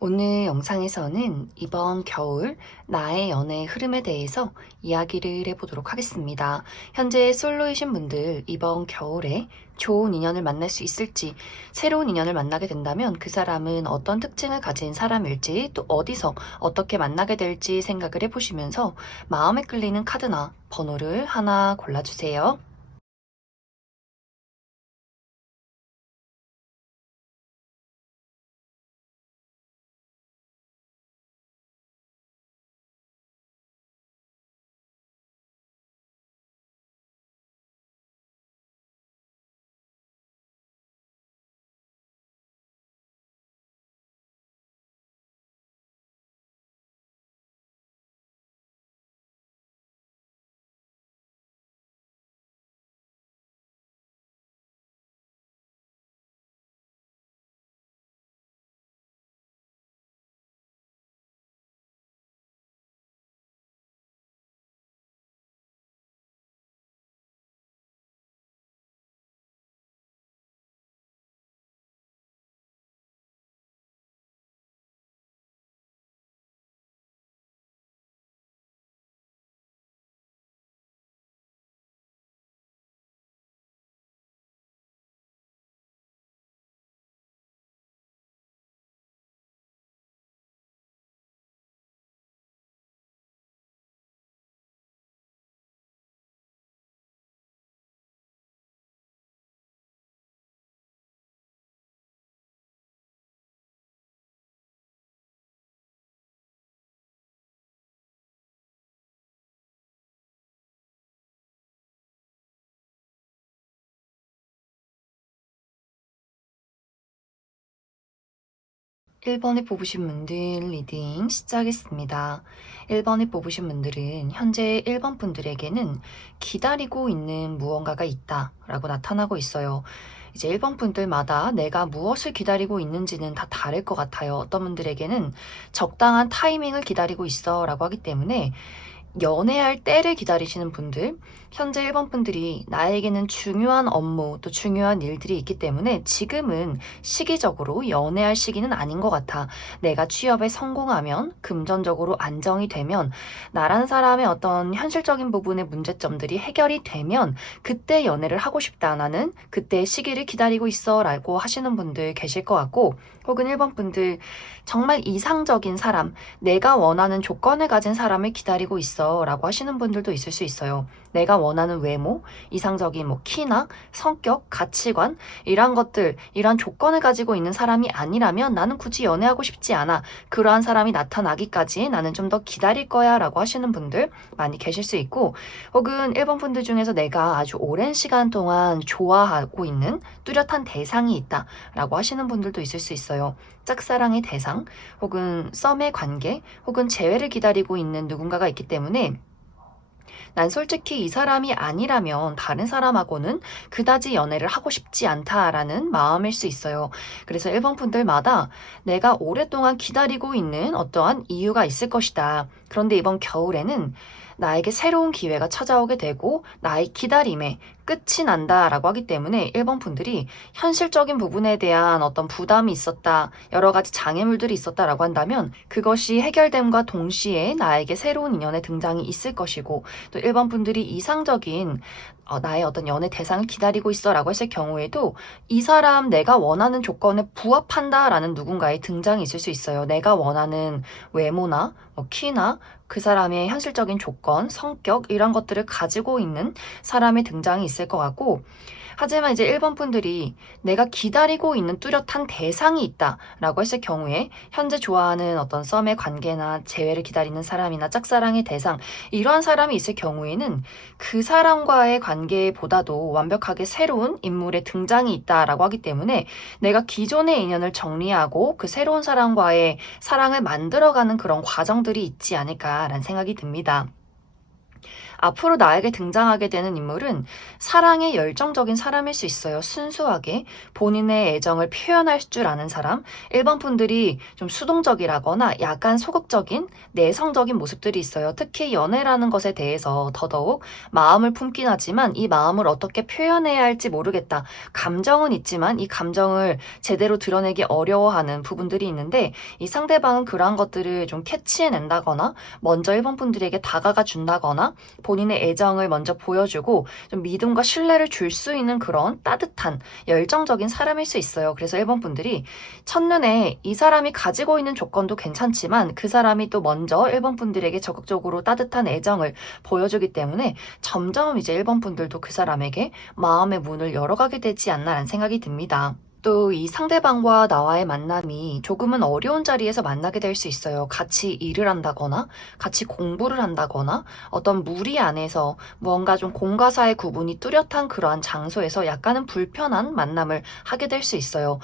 오늘 영상에서는 이번 겨울 나의 연애 흐름에 대해서 이야기를 해보도록 하겠습니다. 현재 솔로이신 분들 이번 겨울에 좋은 인연을 만날 수 있을지, 새로운 인연을 만나게 된다면 그 사람은 어떤 특징을 가진 사람일지, 또 어디서 어떻게 만나게 될지 생각을 해보시면서 마음에 끌리는 카드나 번호를 하나 골라주세요. 1번에 뽑으신 분들 리딩 시작하겠습니다. 1번에 뽑으신 분들은 현재 1번 분들에게는 기다리고 있는 무언가가 있다 라고 나타나고 있어요. 이제 1번 분들마다 내가 무엇을 기다리고 있는지는 다 다를 것 같아요. 어떤 분들에게는 적당한 타이밍을 기다리고 있어 라고 하기 때문에 연애할 때를 기다리시는 분들, 현재 1번 분들이 나에게는 중요한 업무 또 중요한 일들이 있기 때문에 지금은 시기적으로 연애할 시기는 아닌 것 같아. 내가 취업에 성공하면, 금전적으로 안정이 되면, 나라는 사람의 어떤 현실적인 부분의 문제점들이 해결이 되면 그때 연애를 하고 싶다. 나는 그때 시기를 기다리고 있어 라고 하시는 분들 계실 것 같고, 혹은 1번 분들 정말 이상적인 사람, 내가 원하는 조건을 가진 사람을 기다리고 있어 라고 하시는 분들도 있을 수 있어요. 내가 원하는 외모, 이상적인 뭐 키나 성격, 가치관, 이런 것들, 이런 조건을 가지고 있는 사람이 아니라면 나는 굳이 연애하고 싶지 않아. 그러한 사람이 나타나기까지 나는 좀 더 기다릴 거야 라고 하시는 분들 많이 계실 수 있고, 혹은 1번 분들 중에서 내가 아주 오랜 시간 동안 좋아하고 있는 뚜렷한 대상이 있다 라고 하시는 분들도 있을 수 있어요. 짝사랑의 대상, 혹은 썸의 관계, 혹은 재회를 기다리고 있는 누군가가 있기 때문에 난 솔직히 이 사람이 아니라면 다른 사람하고는 그다지 연애를 하고 싶지 않다라는 마음일 수 있어요. 그래서 1번 분들마다 내가 오랫동안 기다리고 있는 어떠한 이유가 있을 것이다. 그런데 이번 겨울에는 나에게 새로운 기회가 찾아오게 되고 나의 기다림에 끝이 난다라고 하기 때문에 1번 분들이 현실적인 부분에 대한 어떤 부담이 있었다, 여러 가지 장애물들이 있었다라고 한다면 그것이 해결됨과 동시에 나에게 새로운 인연의 등장이 있을 것이고, 또 1번 분들이 이상적인 나의 어떤 연애 대상을 기다리고 있어 라고 했을 경우에도 이 사람 내가 원하는 조건에 부합한다 라는 누군가의 등장이 있을 수 있어요. 내가 원하는 외모나 뭐 키나 그 사람의 현실적인 조건, 성격 이런 것들을 가지고 있는 사람의 등장이 있을 것 같고, 하지만 이제 1번 분들이 내가 기다리고 있는 뚜렷한 대상이 있다라고 했을 경우에 현재 좋아하는 어떤 썸의 관계나 재회를 기다리는 사람이나 짝사랑의 대상, 이러한 사람이 있을 경우에는 그 사람과의 관계보다도 완벽하게 새로운 인물의 등장이 있다라고 하기 때문에 내가 기존의 인연을 정리하고 그 새로운 사람과의 사랑을 만들어가는 그런 과정들이 있지 않을까라는 생각이 듭니다. 앞으로 나에게 등장하게 되는 인물은 사랑에 열정적인 사람일 수 있어요. 순수하게 본인의 애정을 표현할 줄 아는 사람. 1번 분들이 좀 수동적이라거나 약간 소극적인 내성적인 모습들이 있어요. 특히 연애라는 것에 대해서 더더욱 마음을 품긴 하지만 이 마음을 어떻게 표현해야 할지 모르겠다. 감정은 있지만 이 감정을 제대로 드러내기 어려워하는 부분들이 있는데 이 상대방은 그러한 것들을 좀 캐치해낸다거나 먼저 1번 분들에게 다가가 준다거나 본인의 애정을 먼저 보여주고 좀 믿음과 신뢰를 줄 수 있는 그런 따뜻한 열정적인 사람일 수 있어요. 그래서 1번 분들이 첫눈에 이 사람이 가지고 있는 조건도 괜찮지만 그 사람이 또 먼저 1번 분들에게 적극적으로 따뜻한 애정을 보여주기 때문에 점점 이제 1번 분들도 그 사람에게 마음의 문을 열어가게 되지 않나라는 생각이 듭니다. 또 이 상대방과 나와의 만남이 조금은 어려운 자리에서 만나게 될 수 있어요. 같이 일을 한다거나, 같이 공부를 한다거나, 어떤 무리 안에서 무언가 좀 공과 사의 구분이 뚜렷한 그러한 장소에서 약간은 불편한 만남을 하게 될 수 있어요.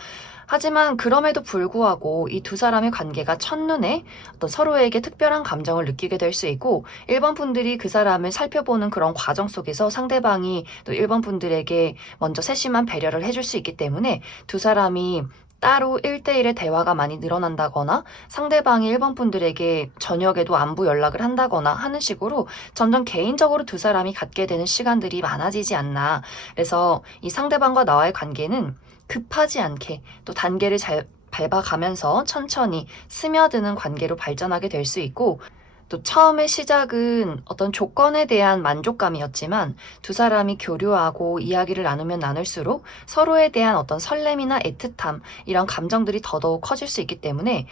하지만 그럼에도 불구하고 이 두 사람의 관계가 첫눈에 어떤 서로에게 특별한 감정을 느끼게 될 수 있고 1번 분들이 그 사람을 살펴보는 그런 과정 속에서 상대방이 또 1번 분들에게 먼저 세심한 배려를 해줄 수 있기 때문에 두 사람이 따로 1대1의 대화가 많이 늘어난다거나 상대방이 1번 분들에게 저녁에도 안부 연락을 한다거나 하는 식으로 점점 개인적으로 두 사람이 갖게 되는 시간들이 많아지지 않나. 그래서 이 상대방과 나와의 관계는 급하지 않게 또 단계를 잘 밟아가면서 천천히 스며드는 관계로 발전하게 될 수 있고 또 처음의 시작은 어떤 조건에 대한 만족감이었지만 두 사람이 교류하고 이야기를 나누면 나눌수록 서로에 대한 어떤 설렘이나 애틋함 이런 감정들이 더더욱 커질 수 있기 때문에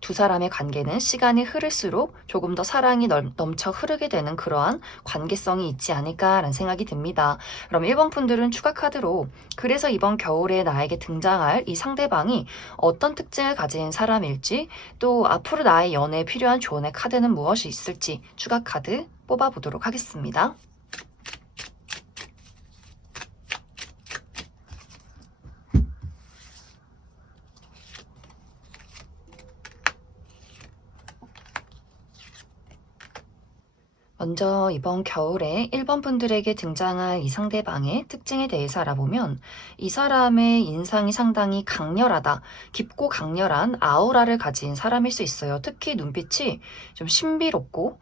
두 사람의 관계는 시간이 흐를수록 조금 더 사랑이 넘쳐 흐르게 되는 그러한 관계성이 있지 않을까라는 생각이 듭니다. 그럼 1번 분들은 추가 카드로 그래서 이번 겨울에 나에게 등장할 이 상대방이 어떤 특징을 가진 사람일지 또 앞으로 나의 연애에 필요한 조언의 카드는 무엇이 있을지 추가 카드 뽑아보도록 하겠습니다. 먼저 이번 겨울에 1번 분들에게 등장할 이 상대방의 특징에 대해서 알아보면 이 사람의 인상이 상당히 강렬하다, 깊고 강렬한 아우라를 가진 사람일 수 있어요. 특히 눈빛이 좀 신비롭고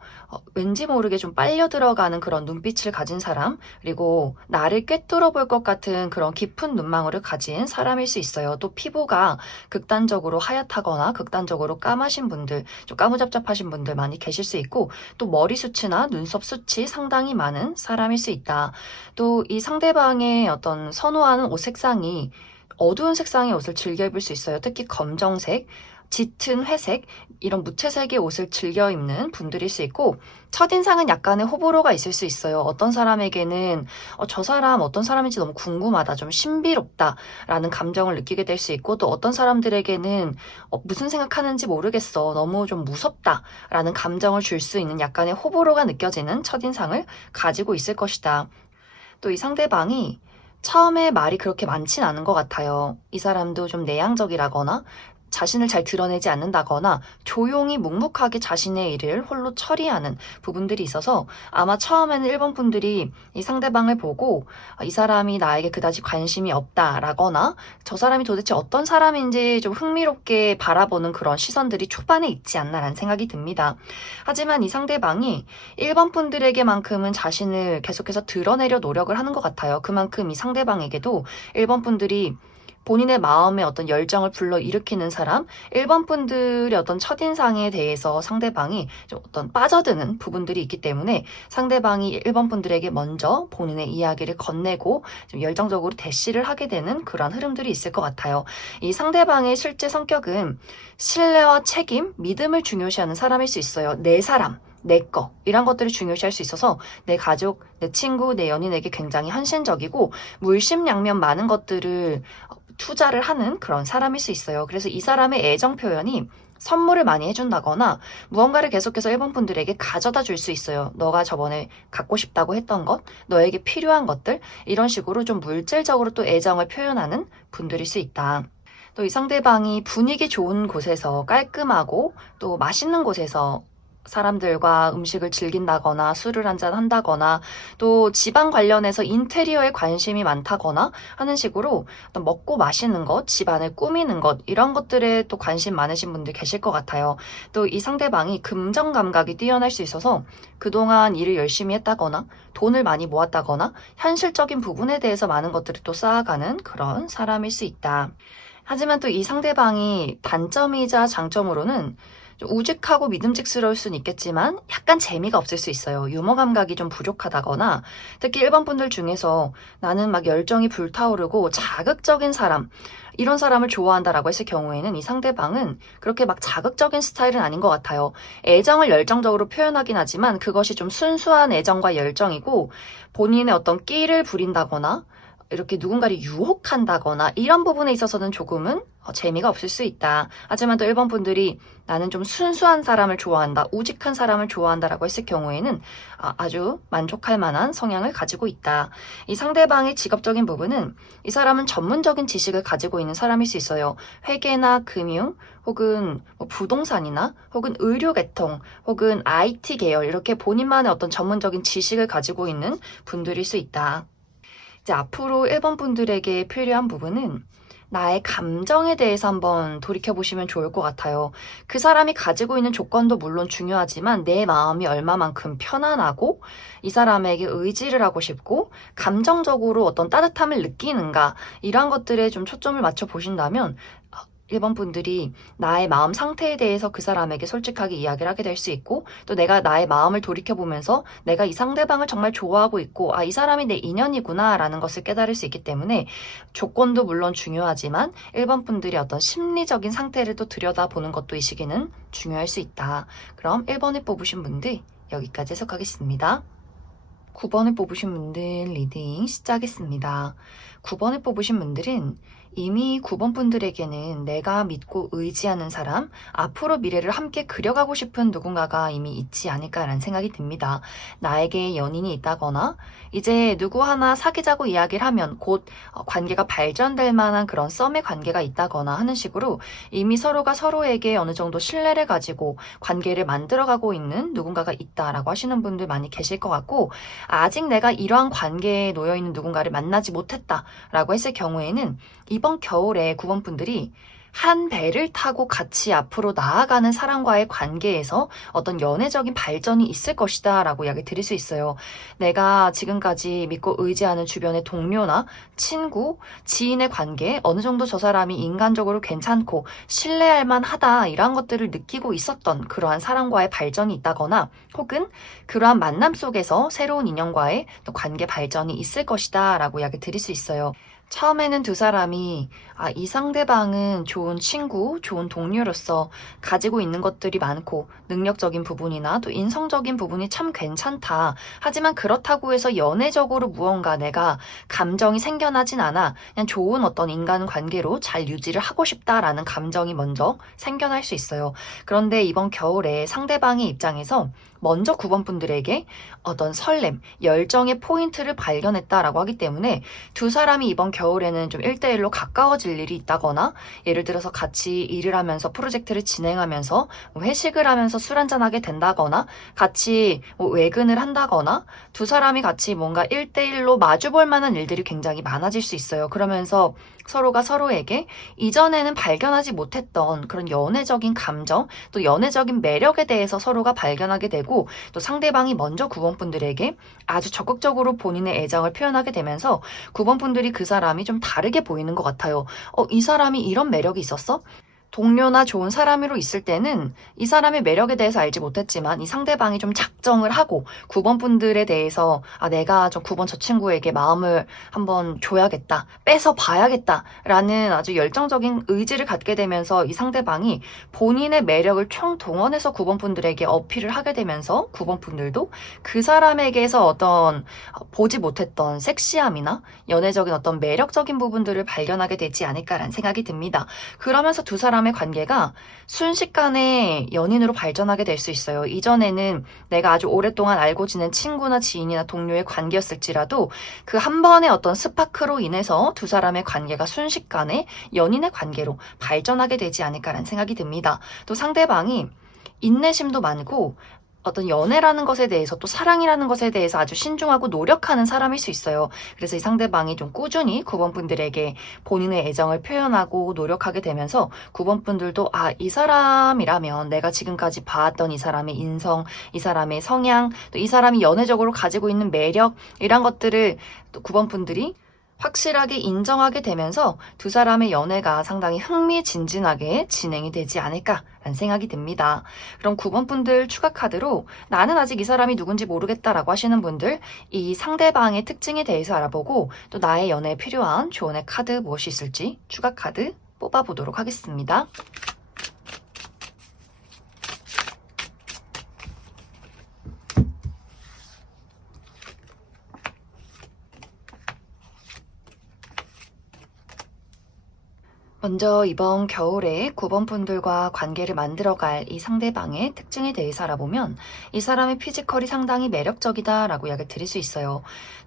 왠지 모르게 좀 빨려 들어가는 그런 눈빛을 가진 사람, 그리고 나를 꿰뚫어 볼 것 같은 그런 깊은 눈망울을 가진 사람일 수 있어요. 또 피부가 극단적으로 하얗다거나 극단적으로 까마신 분들, 좀 까무잡잡하신 분들 많이 계실 수 있고 또 머리숱이나 눈썹 숱이 상당히 많은 사람일 수 있다. 또 이 상대방의 어떤 선호하는 옷 색상이 어두운 색상의 옷을 즐겨 입을 수 있어요. 특히 검정색, 짙은 회색, 이런 무채색의 옷을 즐겨 입는 분들일 수 있고 첫인상은 약간의 호불호가 있을 수 있어요. 어떤 사람에게는 저 사람 어떤 사람인지 너무 궁금하다, 좀 신비롭다 라는 감정을 느끼게 될 수 있고 또 어떤 사람들에게는 무슨 생각하는지 모르겠어, 너무 좀 무섭다 라는 감정을 줄 수 있는 약간의 호불호가 느껴지는 첫인상을 가지고 있을 것이다. 또 이 상대방이 처음에 말이 그렇게 많진 않은 것 같아요. 이 사람도 좀 내향적이라거나 자신을 잘 드러내지 않는다거나 조용히 묵묵하게 자신의 일을 홀로 처리하는 부분들이 있어서 아마 처음에는 1번 분들이 이 상대방을 보고 이 사람이 나에게 그다지 관심이 없다라거나 저 사람이 도대체 어떤 사람인지 좀 흥미롭게 바라보는 그런 시선들이 초반에 있지 않나라는 생각이 듭니다. 하지만 이 상대방이 1번 분들에게만큼은 자신을 계속해서 드러내려 노력을 하는 것 같아요. 그만큼 이 상대방에게도 1번 분들이 본인의 마음에 어떤 열정을 불러일으키는 사람, 1번 분들의 어떤 첫인상에 대해서 상대방이 좀 어떤 빠져드는 부분들이 있기 때문에 상대방이 1번 분들에게 먼저 본인의 이야기를 건네고 좀 열정적으로 대시를 하게 되는 그런 흐름들이 있을 것 같아요. 이 상대방의 실제 성격은 신뢰와 책임, 믿음을 중요시하는 사람일 수 있어요. 내 사람, 내 거, 이런 것들을 중요시할 수 있어서 내 가족, 내 친구, 내 연인에게 굉장히 헌신적이고 물심양면 많은 것들을 투자를 하는 그런 사람일 수 있어요. 그래서 이 사람의 애정 표현이 선물을 많이 해준다거나 무언가를 계속해서 1번 분들에게 가져다 줄 수 있어요. 너가 저번에 갖고 싶다고 했던 것, 너에게 필요한 것들, 이런 식으로 좀 물질적으로 또 애정을 표현하는 분들일 수 있다. 또 이 상대방이 분위기 좋은 곳에서 깔끔하고 또 맛있는 곳에서 사람들과 음식을 즐긴다거나 술을 한잔 한다거나 또 집안 관련해서 인테리어에 관심이 많다거나 하는 식으로 어떤 먹고 마시는 것, 집안을 꾸미는 것 이런 것들에 또 관심 많으신 분들 계실 것 같아요. 또 이 상대방이 금전 감각이 뛰어날 수 있어서 그동안 일을 열심히 했다거나 돈을 많이 모았다거나 현실적인 부분에 대해서 많은 것들을 또 쌓아가는 그런 사람일 수 있다. 하지만 또 이 상대방이 단점이자 장점으로는 좀 우직하고 믿음직스러울 수는 있겠지만 약간 재미가 없을 수 있어요. 유머 감각이 좀 부족하다거나 특히 일반 분들 중에서 나는 막 열정이 불타오르고 자극적인 사람 이런 사람을 좋아한다라고 했을 경우에는 이 상대방은 그렇게 막 자극적인 스타일은 아닌 것 같아요. 애정을 열정적으로 표현하긴 하지만 그것이 좀 순수한 애정과 열정이고 본인의 어떤 끼를 부린다거나 이렇게 누군가를 유혹한다거나 이런 부분에 있어서는 조금은 재미가 없을 수 있다. 하지만 또 일본 분들이 나는 좀 순수한 사람을 좋아한다, 우직한 사람을 좋아한다라고 했을 경우에는 아주 만족할 만한 성향을 가지고 있다. 이 상대방의 직업적인 부분은 이 사람은 전문적인 지식을 가지고 있는 사람일 수 있어요. 회계나 금융, 혹은 뭐 부동산이나 혹은 의료 계통, 혹은 IT 계열 이렇게 본인만의 어떤 전문적인 지식을 가지고 있는 분들일 수 있다. 이제 앞으로 1번 분들에게 필요한 부분은 나의 감정에 대해서 한번 돌이켜보시면 좋을 것 같아요. 그 사람이 가지고 있는 조건도 물론 중요하지만 내 마음이 얼마만큼 편안하고 이 사람에게 의지를 하고 싶고 감정적으로 어떤 따뜻함을 느끼는가 이런 것들에 좀 초점을 맞춰 보신다면 1번 분들이 나의 마음 상태에 대해서 그 사람에게 솔직하게 이야기를 하게 될 수 있고 또 내가 나의 마음을 돌이켜보면서 내가 이 상대방을 정말 좋아하고 있고 이 사람이 내 인연이구나 라는 것을 깨달을 수 있기 때문에 조건도 물론 중요하지만 1번 분들이 어떤 심리적인 상태를 또 들여다보는 것도 이 시기는 중요할 수 있다. 그럼 1번을 뽑으신 분들 여기까지 해석하겠습니다. 9번을 뽑으신 분들 리딩 시작하겠습니다. 9번을 뽑으신 분들은 이미 9번 분들에게는 내가 믿고 의지하는 사람, 앞으로 미래를 함께 그려가고 싶은 누군가가 이미 있지 않을까라는 생각이 듭니다. 나에게 연인이 있다거나 이제 누구 하나 사귀자고 이야기를 하면 곧 관계가 발전될 만한 그런 썸의 관계가 있다거나 하는 식으로 이미 서로가 서로에게 어느 정도 신뢰를 가지고 관계를 만들어가고 있는 누군가가 있다라고 하시는 분들 많이 계실 것 같고 아직 내가 이러한 관계에 놓여있는 누군가를 만나지 못했다라고 했을 경우에는 이번 겨울에 9번 분들이 한 배를 타고 같이 앞으로 나아가는 사람과의 관계에서 어떤 연애적인 발전이 있을 것이다 라고 이야기 드릴 수 있어요. 내가 지금까지 믿고 의지하는 주변의 동료나 친구, 지인의 관계 어느 정도 저 사람이 인간적으로 괜찮고 신뢰할 만하다 이러한 것들을 느끼고 있었던 그러한 사람과의 발전이 있다거나 혹은 그러한 만남 속에서 새로운 인연과의 또 관계 발전이 있을 것이다 라고 이야기 드릴 수 있어요. 처음에는 두 사람이 이 상대방은 좋은 친구, 좋은 동료로서 가지고 있는 것들이 많고 능력적인 부분이나 또 인성적인 부분이 참 괜찮다. 하지만 그렇다고 해서 연애적으로 무언가 내가 감정이 생겨나진 않아. 그냥 좋은 어떤 인간관계로 잘 유지를 하고 싶다라는 감정이 먼저 생겨날 수 있어요. 그런데 이번 겨울에 상대방의 입장에서 먼저 9번 분들에게 어떤 설렘, 열정의 포인트를 발견했다라고 하기 때문에 두 사람이 이번 겨울에는 좀 1대1로 가까워질 일이 있다거나 예를 들어서 같이 일을 하면서 프로젝트를 진행하면서 회식을 하면서 술 한잔하게 된다거나 같이 외근을 한다거나 두 사람이 같이 뭔가 1대1로 마주볼 만한 일들이 굉장히 많아질 수 있어요. 그러면서 서로가 서로에게 이전에는 발견하지 못했던 그런 연애적인 감정, 또 연애적인 매력에 대해서 서로가 발견하게 되고 또 상대방이 먼저 9번 분들에게 아주 적극적으로 본인의 애정을 표현하게 되면서 9번 분들이 그 사람이 좀 다르게 보이는 것 같아요. 이 사람이 이런 매력이 있었어? 동료나 좋은 사람으로 있을 때는 이 사람의 매력에 대해서 알지 못했지만 이 상대방이 좀 작정을 하고 9번 분들에 대해서 내가 좀 9번 저 친구에게 마음을 한번 줘야겠다, 뺏어 봐야겠다라는 아주 열정적인 의지를 갖게 되면서 이 상대방이 본인의 매력을 총동원해서 9번 분들에게 어필을 하게 되면서 9번 분들도 그 사람에게서 어떤 보지 못했던 섹시함이나 연애적인 어떤 매력적인 부분들을 발견하게 되지 않을까라는 생각이 듭니다. 그러면서 두 사람의 관계가 순식간에 연인으로 발전하게 될 수 있어요. 이전에는 내가 아주 오랫동안 알고 지낸 친구나 지인이나 동료의 관계였을지라도 그 한 번의 어떤 스파크로 인해서 두 사람의 관계가 순식간에 연인의 관계로 발전하게 되지 않을까라는 생각이 듭니다. 또 상대방이 인내심도 많고 어떤 연애라는 것에 대해서 또 사랑이라는 것에 대해서 아주 신중하고 노력하는 사람일 수 있어요. 그래서 이 상대방이 좀 꾸준히 9번 분들에게 본인의 애정을 표현하고 노력하게 되면서 9번 분들도 이 사람이라면 내가 지금까지 봐왔던 이 사람의 인성, 이 사람의 성향, 또 이 사람이 연애적으로 가지고 있는 매력 이런 것들을 또 9번 분들이 확실하게 인정하게 되면서 두 사람의 연애가 상당히 흥미진진하게 진행이 되지 않을까라는 생각이 듭니다. 그럼 9번 분들 추가 카드로 나는 아직 이 사람이 누군지 모르겠다라고 하시는 분들 이 상대방의 특징에 대해서 알아보고 또 나의 연애에 필요한 조언의 카드 무엇이 있을지 추가 카드 뽑아보도록 하겠습니다. 먼저 이번 겨울에 9번 분들과 관계를 만들어갈 이 상대방의 특징에 대해서 알아보면 이 사람의 피지컬이 상당히 매력적이다라고 이야기를 드릴 수 있어요.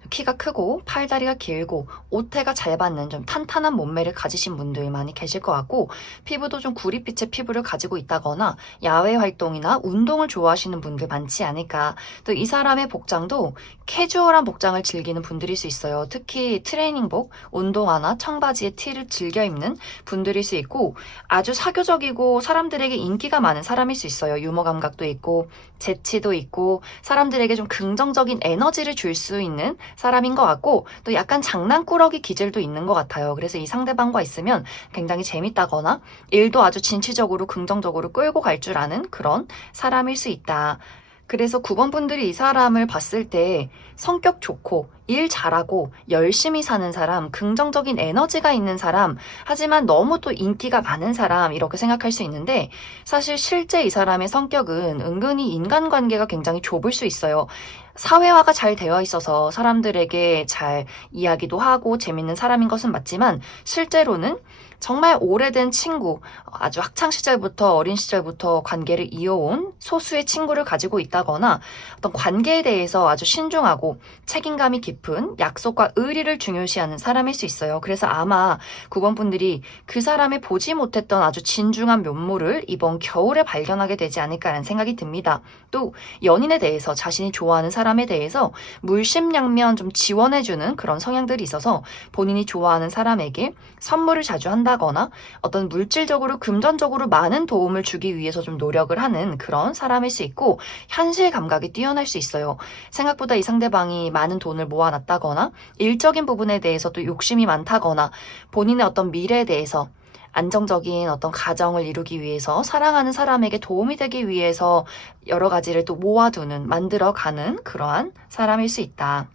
키가 크고 팔다리가 길고 옷태가 잘 받는 좀 탄탄한 몸매를 가지신 분들 많이 계실 것 같고 피부도 좀 구릿빛의 피부를 가지고 있다거나 야외 활동이나 운동을 좋아하시는 분들 많지 않을까. 또 이 사람의 복장도 캐주얼한 복장을 즐기는 분들일 수 있어요. 특히 트레이닝복, 운동화나 청바지에 티를 즐겨 입는 분들일 수 있고 아주 사교적이고 사람들에게 인기가 많은 사람일 수 있어요. 유머 감각도 있고 재치도 있고 사람들에게 좀 긍정적인 에너지를 줄 수 있는 사람인 것 같고 또 약간 장난꾸러기 기질도 있는 것 같아요. 그래서 이 상대방과 있으면 굉장히 재밌다거나 일도 아주 진취적으로 긍정적으로 끌고 갈 줄 아는 그런 사람일 수 있다. 그래서 9번 분들이 이 사람을 봤을 때 성격 좋고 일 잘하고 열심히 사는 사람, 긍정적인 에너지가 있는 사람, 하지만 너무 또 인기가 많은 사람 이렇게 생각할 수 있는데 사실 실제 이 사람의 성격은 은근히 인간관계가 굉장히 좁을 수 있어요. 사회화가 잘 되어 있어서 사람들에게 잘 이야기도 하고 재밌는 사람인 것은 맞지만 실제로는 정말 오래된 친구, 아주 학창 시절부터 어린 시절부터 관계를 이어온 소수의 친구를 가지고 있다거나 어떤 관계에 대해서 아주 신중하고 책임감이 깊은 약속과 의리를 중요시하는 사람일 수 있어요. 그래서 아마 9번 분들이 그 사람의 보지 못했던 아주 진중한 면모를 이번 겨울에 발견하게 되지 않을까라는 생각이 듭니다. 또 연인에 대해서 자신이 좋아하는 사람에 대해서 물심양면 좀 지원해주는 그런 성향들이 있어서 본인이 좋아하는 사람에게 선물을 자주 한다거나 어떤 물질적으로 금전적으로 많은 도움을 주기 위해서 좀 노력을 하는 그런 사람일 수 있고 현실 감각이 뛰어날 수 있어요. 생각보다 이 상대방이 많은 돈을 모아놨다거나 일적인 부분에 대해서 또 욕심이 많다거나 본인의 어떤 미래에 대해서 안정적인 어떤 가정을 이루기 위해서 사랑하는 사람에게 도움이 되기 위해서 여러 가지를 또 모아두는, 만들어가는 그러한 사람일 수 있다.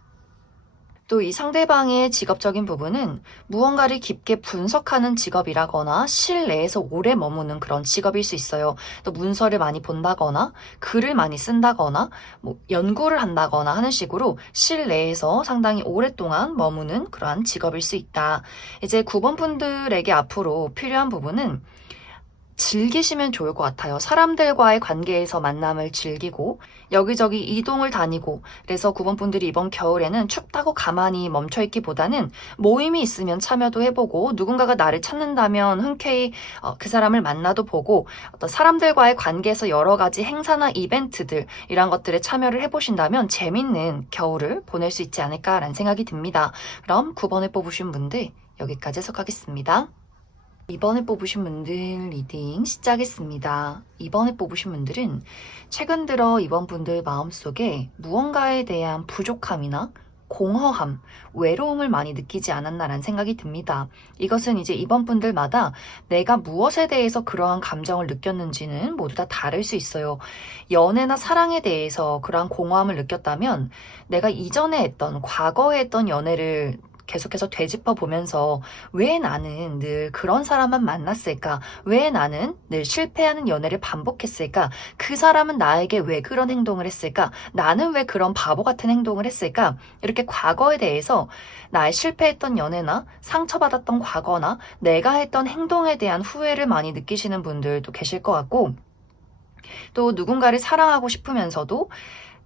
또 이 상대방의 직업적인 부분은 무언가를 깊게 분석하는 직업이라거나 실내에서 오래 머무는 그런 직업일 수 있어요. 또 문서를 많이 본다거나 글을 많이 쓴다거나 연구를 한다거나 하는 식으로 실내에서 상당히 오랫동안 머무는 그러한 직업일 수 있다. 이제 9번 분들에게 앞으로 필요한 부분은 즐기시면 좋을 것 같아요. 사람들과의 관계에서 만남을 즐기고 여기저기 이동을 다니고 그래서 9번 분들이 이번 겨울에는 춥다고 가만히 멈춰있기보다는 모임이 있으면 참여도 해보고 누군가가 나를 찾는다면 흔쾌히 그 사람을 만나도 보고 어떤 사람들과의 관계에서 여러 가지 행사나 이벤트들 이런 것들에 참여를 해보신다면 재밌는 겨울을 보낼 수 있지 않을까라는 생각이 듭니다. 그럼 9번을 뽑으신 분들 여기까지 해석하겠습니다. 이번에 뽑으신 분들 리딩 시작하겠습니다. 이번에 뽑으신 분들은 최근 들어 이번 분들 마음속에 무언가에 대한 부족함이나 공허함, 외로움을 많이 느끼지 않았나라는 생각이 듭니다. 이것은 이제 이번 분들마다 내가 무엇에 대해서 그러한 감정을 느꼈는지는 모두 다 다를 수 있어요. 연애나 사랑에 대해서 그러한 공허함을 느꼈다면 내가 이전에 했던, 과거에 했던 연애를 계속해서 되짚어 보면서 왜 나는 늘 그런 사람만 만났을까? 왜 나는 늘 실패하는 연애를 반복했을까? 그 사람은 나에게 왜 그런 행동을 했을까? 나는 왜 그런 바보 같은 행동을 했을까? 이렇게 과거에 대해서 나의 실패했던 연애나 상처받았던 과거나 내가 했던 행동에 대한 후회를 많이 느끼시는 분들도 계실 것 같고 또 누군가를 사랑하고 싶으면서도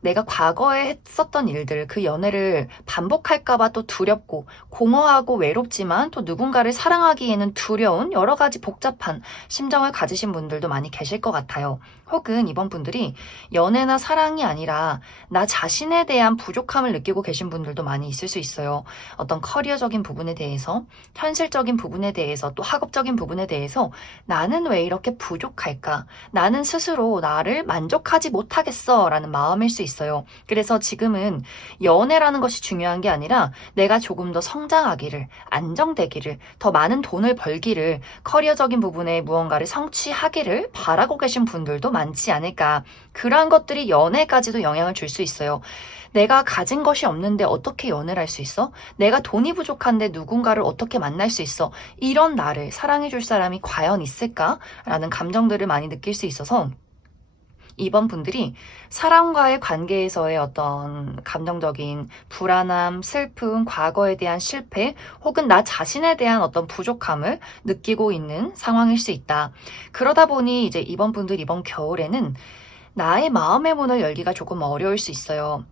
내가 과거에 했었던 일들, 그 연애를 반복할까봐 또 두렵고 공허하고 외롭지만 또 누군가를 사랑하기에는 두려운 여러 가지 복잡한 심정을 가지신 분들도 많이 계실 것 같아요. 혹은 이번 분들이 연애나 사랑이 아니라 나 자신에 대한 부족함을 느끼고 계신 분들도 많이 있을 수 있어요. 어떤 커리어적인 부분에 대해서, 현실적인 부분에 대해서, 또 학업적인 부분에 대해서 나는 왜 이렇게 부족할까? 나는 스스로 나를 만족하지 못하겠어 라는 마음일 수 있어요. 그래서 지금은 연애라는 것이 중요한 게 아니라 내가 조금 더 성장하기를, 안정되기를, 더 많은 돈을 벌기를, 커리어적인 부분에 무언가를 성취하기를 바라고 계신 분들도 많지 않을까. 그러한 것들이 연애까지도 영향을 줄 수 있어요. 내가 가진 것이 없는데 어떻게 연애를 할 수 있어? 내가 돈이 부족한데 누군가를 어떻게 만날 수 있어? 이런 나를 사랑해줄 사람이 과연 있을까? 라는 감정들을 많이 느낄 수 있어서 이번 분들이 사람과의 관계에서의 어떤 감정적인 불안함, 슬픔, 과거에 대한 실패, 혹은 나 자신에 대한 어떤 부족함을 느끼고 있는 상황일 수 있다. 그러다 보니 이제 이번 분들 이번 겨울에는 나의 마음의 문을 열기가 조금 어려울 수 있어요.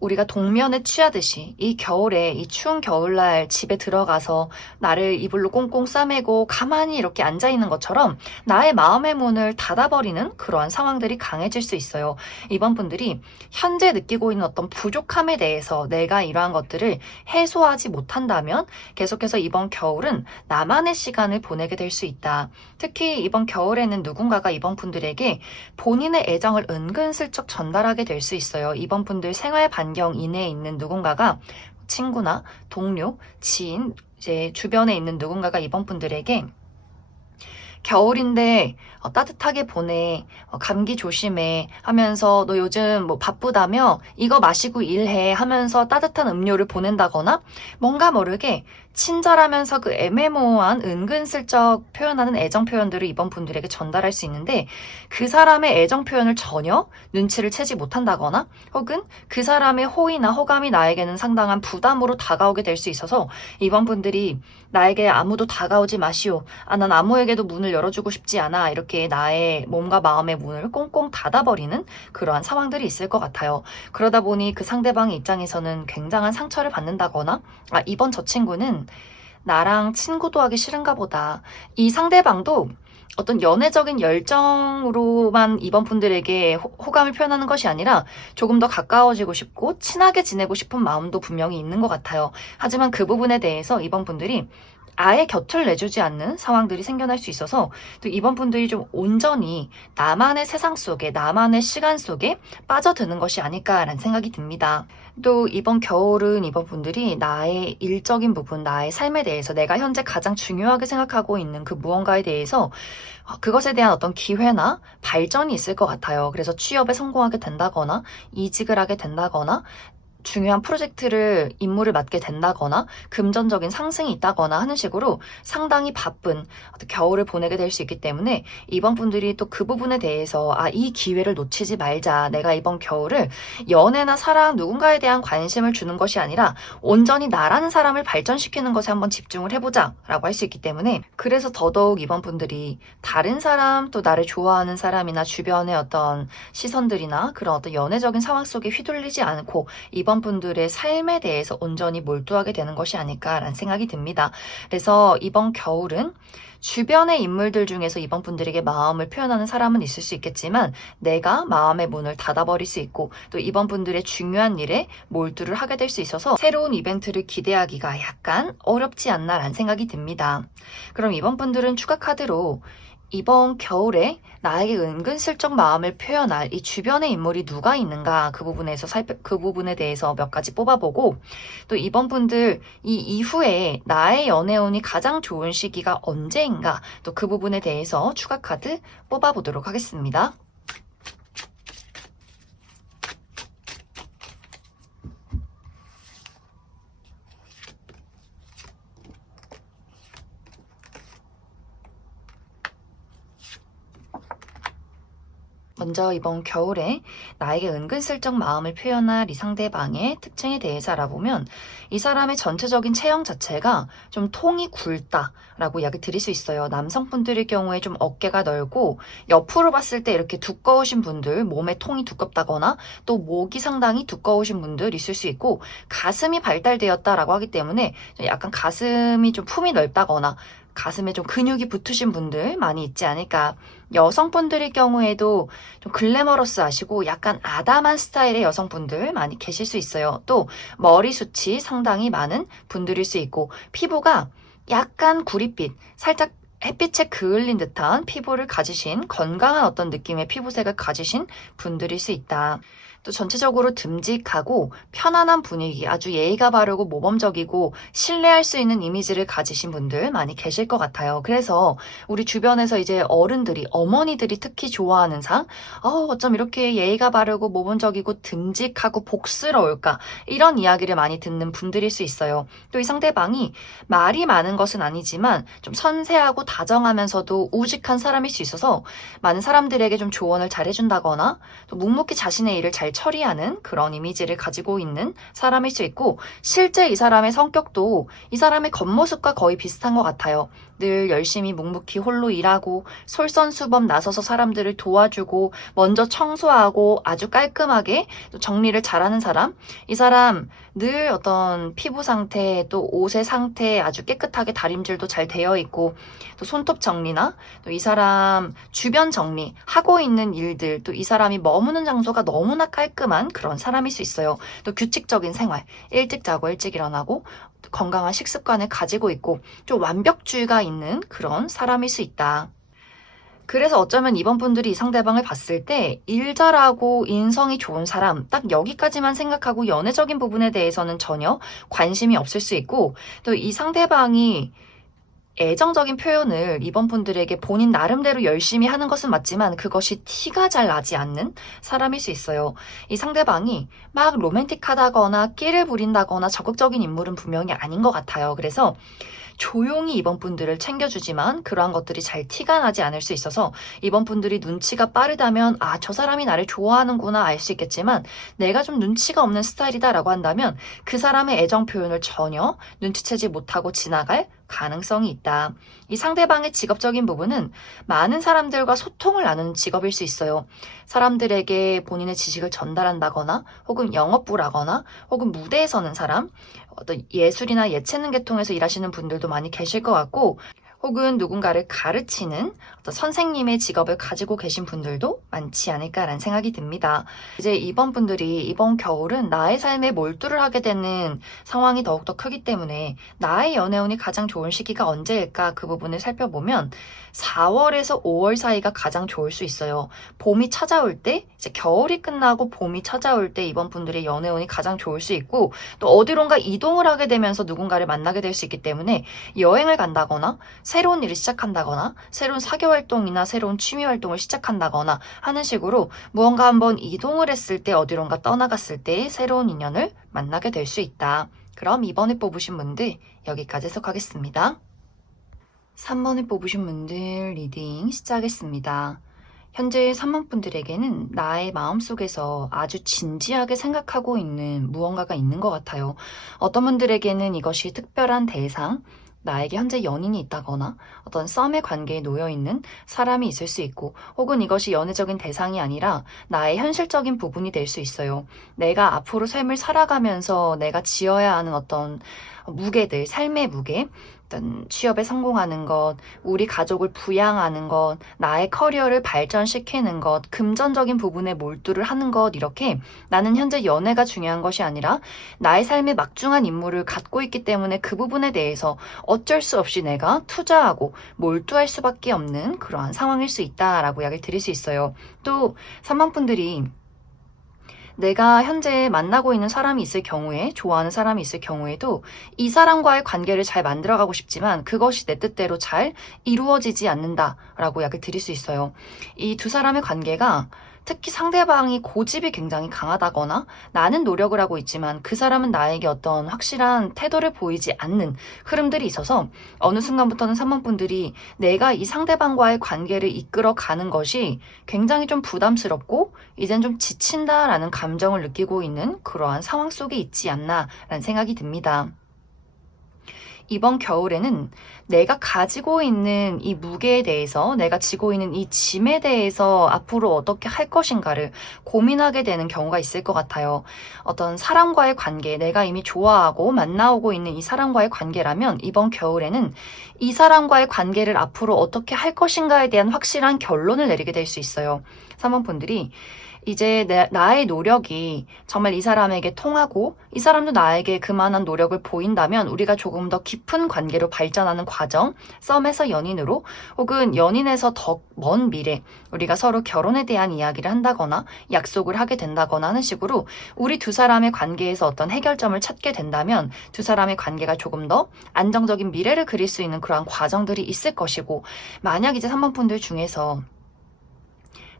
우리가 동면에 취하듯이 이 겨울에 이 추운 겨울날 집에 들어가서 나를 이불로 꽁꽁 싸매고 가만히 이렇게 앉아있는 것처럼 나의 마음의 문을 닫아버리는 그러한 상황들이 강해질 수 있어요. 이번 분들이 현재 느끼고 있는 어떤 부족함에 대해서 내가 이러한 것들을 해소하지 못한다면 계속해서 이번 겨울은 나만의 시간을 보내게 될 수 있다. 특히 이번 겨울에는 누군가가 이번 분들에게 본인의 애정을 은근슬쩍 전달하게 될 수 있어요. 이번 분들 생활 반경 이내에 있는 누군가가 친구나 동료, 지인, 이제 주변에 있는 누군가가 이번 분들에게 겨울인데 따뜻하게 보내, 감기 조심해 하면서 너 요즘 뭐 바쁘다며 이거 마시고 일해 하면서 따뜻한 음료를 보낸다거나 뭔가 모르게 친절하면서 그 애매모호한 은근슬쩍 표현하는 애정 표현들을 이번 분들에게 전달할 수 있는데 그 사람의 애정 표현을 전혀 눈치를 채지 못한다거나 혹은 그 사람의 호의나 호감이 나에게는 상당한 부담으로 다가오게 될 수 있어서 이번 분들이 나에게 아무도 다가오지 마시오. 난 아무에게도 문을 열어주고 싶지 않아. 이렇게 나의 몸과 마음의 문을 꽁꽁 닫아버리는 그러한 상황들이 있을 것 같아요. 그러다 보니 그 상대방의 입장에서는 굉장한 상처를 받는다거나 이번 저 친구는 나랑 친구도 하기 싫은가 보다. 이 상대방도 어떤 연애적인 열정으로만 이번 분들에게 호감을 표현하는 것이 아니라 조금 더 가까워지고 싶고 친하게 지내고 싶은 마음도 분명히 있는 것 같아요. 하지만 그 부분에 대해서 이번 분들이 아예 곁을 내주지 않는 상황들이 생겨날 수 있어서 또 이번 분들이 좀 온전히 나만의 세상 속에 나만의 시간 속에 빠져드는 것이 아닐까라는 생각이 듭니다. 또 이번 겨울은 이번 분들이 나의 일적인 부분, 나의 삶에 대해서 내가 현재 가장 중요하게 생각하고 있는 그 무언가에 대해서 그것에 대한 어떤 기회나 발전이 있을 것 같아요. 그래서 취업에 성공하게 된다거나 이직을 하게 된다거나 중요한 프로젝트를 임무를 맡게 된다거나 금전적인 상승이 있다거나 하는 식으로 상당히 바쁜 겨울을 보내게 될 수 있기 때문에 이번 분들이 또 그 부분에 대해서 이 기회를 놓치지 말자. 내가 이번 겨울을 연애나 사랑 누군가에 대한 관심을 주는 것이 아니라 온전히 나라는 사람을 발전시키는 것에 한번 집중을 해보자 라고 할 수 있기 때문에 그래서 더더욱 이번 분들이 다른 사람 또 나를 좋아하는 사람이나 주변의 어떤 시선들이나 그런 어떤 연애적인 상황 속에 휘둘리지 않고 이번 분들의 삶에 대해서 온전히 몰두하게 되는 것이 아닐까라는 생각이 듭니다. 그래서 이번 겨울은 주변의 인물들 중에서 이번 분들에게 마음을 표현하는 사람은 있을 수 있겠지만 내가 마음의 문을 닫아버릴 수 있고 또 이번 분들의 중요한 일에 몰두를 하게 될 수 있어서 새로운 이벤트를 기대하기가 약간 어렵지 않나라는 생각이 듭니다. 그럼 이번 분들은 추가 카드로 이번 겨울에 나에게 은근슬쩍 마음을 표현할 이 주변의 인물이 누가 있는가 그 부분에 대해서 몇 가지 뽑아보고 또 이번 분들 이 이후에 나의 연애운이 가장 좋은 시기가 언제인가 또 그 부분에 대해서 추가 카드 뽑아보도록 하겠습니다. 먼저 이번 겨울에 나에게 은근슬쩍 마음을 표현할 이 상대방의 특징에 대해서 알아보면 이 사람의 전체적인 체형 자체가 좀 통이 굵다라고 이야기 드릴 수 있어요. 남성분들의 경우에 좀 어깨가 넓고 옆으로 봤을 때 이렇게 두꺼우신 분들, 몸의 통이 두껍다거나 또 목이 상당히 두꺼우신 분들 있을 수 있고 가슴이 발달되었다라고 하기 때문에 약간 가슴이 좀 품이 넓다거나 가슴에 좀 근육이 붙으신 분들 많이 있지 않을까. 여성분들의 경우에도 좀 글래머러스하시고 약간 아담한 스타일의 여성분들 많이 계실 수 있어요. 또 머리숱이 상당히 많은 분들일 수 있고 피부가 약간 구릿빛, 살짝 햇빛에 그을린 듯한 피부를 가지신 건강한 어떤 느낌의 피부색을 가지신 분들일 수 있다. 또 전체적으로 듬직하고 편안한 분위기, 아주 예의가 바르고 모범적이고 신뢰할 수 있는 이미지를 가지신 분들 많이 계실 것 같아요. 그래서 우리 주변에서 이제 어른들이, 어머니들이 특히 좋아하는 어쩜 이렇게 예의가 바르고 모범적이고 듬직하고 복스러울까? 이런 이야기를 많이 듣는 분들일 수 있어요. 또 이 상대방이 말이 많은 것은 아니지만 좀 선세하고 다정하면서도 우직한 사람일 수 있어서 많은 사람들에게 좀 조언을 잘 해준다거나 또 묵묵히 자신의 일을 잘 처리하는 그런 이미지를 가지고 있는 사람일 수 있고 실제 이 사람의 성격도 이 사람의 겉모습과 거의 비슷한 것 같아요. 늘 열심히 묵묵히 홀로 일하고 솔선수범 나서서 사람들을 도와주고 먼저 청소하고 아주 깔끔하게 또 정리를 잘하는 사람. 이 사람 늘 어떤 피부 상태 또 옷의 상태 아주 깨끗하게 다림질도 잘 되어 있고 또 손톱 정리나 또 이 사람 주변 정리 하고 있는 일들 또 이 사람이 머무는 장소가 너무나 깔끔한 그런 사람일 수 있어요. 또 규칙적인 생활, 일찍 자고 일찍 일어나고 건강한 식습관을 가지고 있고 좀 완벽주의가 있는 그런 사람일 수 있다. 그래서 어쩌면 이번 분들이 이 상대방을 봤을 때 일 잘하고 인성이 좋은 사람 딱 여기까지만 생각하고 연애적인 부분에 대해서는 전혀 관심이 없을 수 있고 또 이 상대방이 애정적인 표현을 이번 분들에게 본인 나름대로 열심히 하는 것은 맞지만 그것이 티가 잘 나지 않는 사람일 수 있어요. 이 상대방이 막 로맨틱하다거나 끼를 부린다거나 적극적인 인물은 분명히 아닌 것 같아요. 그래서 조용히 이번 분들을 챙겨주지만 그러한 것들이 잘 티가 나지 않을 수 있어서 이번 분들이 눈치가 빠르다면 저 사람이 나를 좋아하는구나 알 수 있겠지만 내가 좀 눈치가 없는 스타일이다라고 한다면 그 사람의 애정 표현을 전혀 눈치채지 못하고 지나갈 가능성이 있다. 이 상대방의 직업적인 부분은 많은 사람들과 소통을 나누는 직업일 수 있어요. 사람들에게 본인의 지식을 전달한다거나 혹은 영업부라거나 혹은 무대에 서는 사람, 어떤 예술이나 예체능 계통에서 일하시는 분들도 많이 계실 것 같고 혹은 누군가를 가르치는 어떤 선생님의 직업을 가지고 계신 분들도 많지 않을까라는 생각이 듭니다. 이제 이번 분들이 이번 겨울은 나의 삶에 몰두를 하게 되는 상황이 더욱더 크기 때문에 나의 연애운이 가장 좋은 시기가 언제일까 그 부분을 살펴보면 4월에서 5월 사이가 가장 좋을 수 있어요. 봄이 찾아올 때, 이제 겨울이 끝나고 봄이 찾아올 때 이번 분들의 연애운이 가장 좋을 수 있고 또 어디론가 이동을 하게 되면서 누군가를 만나게 될 수 있기 때문에 여행을 간다거나 새로운 일을 시작한다거나 새로운 사교 활동이나 새로운 취미 활동을 시작한다거나 하는 식으로 무언가 한번 이동을 했을 때 어디론가 떠나갔을 때 새로운 인연을 만나게 될 수 있다. 그럼 이번에 뽑으신 분들 여기까지 해석하겠습니다. 3번에 뽑으신 분들 리딩 시작하겠습니다. 현재 3번 분들에게는 나의 마음속에서 아주 진지하게 생각하고 있는 무언가가 있는 것 같아요. 어떤 분들에게는 이것이 특별한 대상, 나에게 현재 연인이 있다거나 어떤 썸의 관계에 놓여있는 사람이 있을 수 있고 혹은 이것이 연애적인 대상이 아니라 나의 현실적인 부분이 될 수 있어요. 내가 앞으로 삶을 살아가면서 내가 지어야 하는 어떤 무게들, 삶의 무게, 어떤 취업에 성공하는 것, 우리 가족을 부양하는 것, 나의 커리어를 발전시키는 것, 금전적인 부분에 몰두를 하는 것 이렇게 나는 현재 연애가 중요한 것이 아니라 나의 삶의 막중한 임무를 갖고 있기 때문에 그 부분에 대해서 어쩔 수 없이 내가 투자하고 몰두할 수밖에 없는 그러한 상황일 수 있다라고 이야기를 드릴 수 있어요. 또 3번 분들이 내가 현재 만나고 있는 사람이 있을 경우에, 좋아하는 사람이 있을 경우에도 이 사람과의 관계를 잘 만들어가고 싶지만 그것이 내 뜻대로 잘 이루어지지 않는다라고 이야기를 드릴 수 있어요. 이 두 사람의 관계가 특히 상대방이 고집이 굉장히 강하다거나 나는 노력을 하고 있지만 그 사람은 나에게 어떤 확실한 태도를 보이지 않는 흐름들이 있어서 어느 순간부터는 3번분들이 내가 이 상대방과의 관계를 이끌어가는 것이 굉장히 좀 부담스럽고 이젠 좀 지친다라는 감정을 느끼고 있는 그러한 상황 속에 있지 않나라는 생각이 듭니다. 이번 겨울에는 내가 가지고 있는 이 무게에 대해서, 내가 지고 있는 이 짐에 대해서 앞으로 어떻게 할 것인가를 고민하게 되는 경우가 있을 것 같아요. 어떤 사람과의 관계, 내가 이미 좋아하고 만나오고 있는 이 사람과의 관계라면 이번 겨울에는 이 사람과의 관계를 앞으로 어떻게 할 것인가에 대한 확실한 결론을 내리게 될 수 있어요. 3번 분들이 이제 나의 노력이 정말 이 사람에게 통하고 이 사람도 나에게 그만한 노력을 보인다면 우리가 조금 더 깊은 관계로 발전하는 과정, 썸에서 연인으로 혹은 연인에서 더 먼 미래, 우리가 서로 결혼에 대한 이야기를 한다거나 약속을 하게 된다거나 하는 식으로 우리 두 사람의 관계에서 어떤 해결점을 찾게 된다면 두 사람의 관계가 조금 더 안정적인 미래를 그릴 수 있는 그러한 과정들이 있을 것이고, 만약 이제 3번 분들 중에서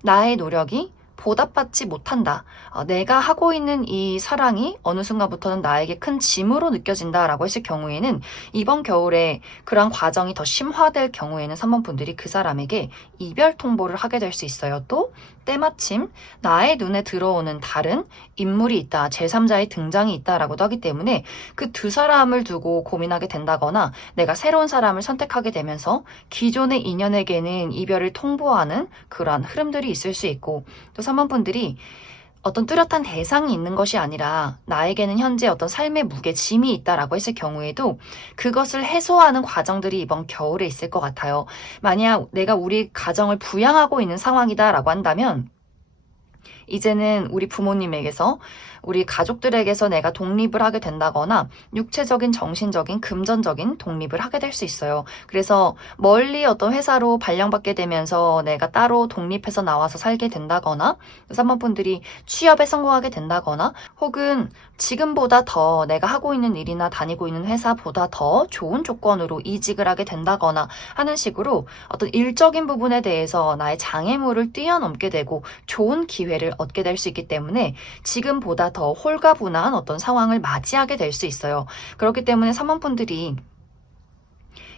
나의 노력이 보답받지 못한다. 내가 하고 있는 이 사랑이 어느 순간부터는 나에게 큰 짐으로 느껴진다라고 했을 경우에는 이번 겨울에 그런 과정이 더 심화될 경우에는 3번 분들이 그 사람에게 이별 통보를 하게 될 수 있어요. 또 때마침 나의 눈에 들어오는 다른 인물이 있다, 제3자의 등장이 있다라고도 하기 때문에 그 두 사람을 두고 고민하게 된다거나 내가 새로운 사람을 선택하게 되면서 기존의 인연에게는 이별을 통보하는 그러한 흐름들이 있을 수 있고, 또 3번 분들이 어떤 뚜렷한 대상이 있는 것이 아니라 나에게는 현재 어떤 삶의 무게, 짐이 있다라고 했을 경우에도 그것을 해소하는 과정들이 이번 겨울에 있을 것 같아요. 만약 내가 우리 가정을 부양하고 있는 상황이다라고 한다면 이제는 우리 부모님에게서, 우리 가족들에게서 내가 독립을 하게 된다거나 육체적인, 정신적인, 금전적인 독립을 하게 될 수 있어요. 그래서 멀리 어떤 회사로 발령받게 되면서 내가 따로 독립해서 나와서 살게 된다거나 3번 분들이 취업에 성공하게 된다거나 혹은 지금보다 더 내가 하고 있는 일이나 다니고 있는 회사보다 더 좋은 조건으로 이직을 하게 된다거나 하는 식으로 어떤 일적인 부분에 대해서 나의 장애물을 뛰어넘게 되고 좋은 기회를 얻게 될 수 있기 때문에 지금보다 더 홀가분한 어떤 상황을 맞이하게 될 수 있어요. 그렇기 때문에 3번 분들이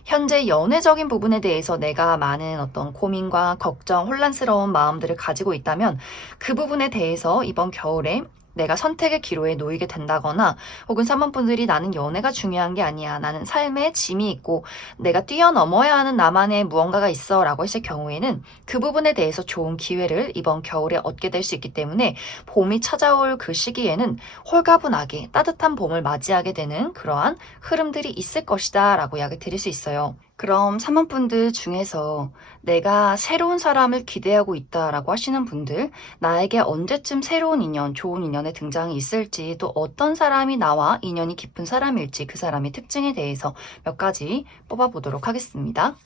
현재 연애적인 부분에 대해서 내가 많은 어떤 고민과 걱정, 혼란스러운 마음들을 가지고 있다면 그 부분에 대해서 이번 겨울에 내가 선택의 기로에 놓이게 된다거나 혹은 3번 분들이 나는 연애가 중요한 게 아니야, 나는 삶에 짐이 있고 내가 뛰어넘어야 하는 나만의 무언가가 있어 라고 했을 경우에는 그 부분에 대해서 좋은 기회를 이번 겨울에 얻게 될 수 있기 때문에 봄이 찾아올 그 시기에는 홀가분하게 따뜻한 봄을 맞이하게 되는 그러한 흐름들이 있을 것이다 라고 이야기 드릴 수 있어요. 그럼 3번 분들 중에서 내가 새로운 사람을 기대하고 있다라고 하시는 분들, 나에게 언제쯤 새로운 인연, 좋은 인연의 등장이 있을지, 또 어떤 사람이 나와 인연이 깊은 사람일지 그 사람의 특징에 대해서 몇 가지 뽑아보도록 하겠습니다.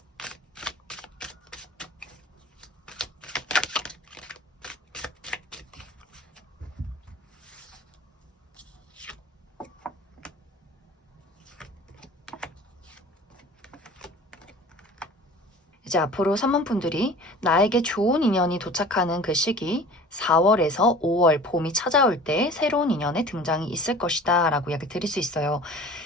이제 앞으로 3번 분들이 나에게 좋은 인연이 도착하는 그 시기 4월에서 5월 봄이 찾아올 때 새로운 인연의 등장이 있을 것이다 라고 이야기 드릴 수 있어요.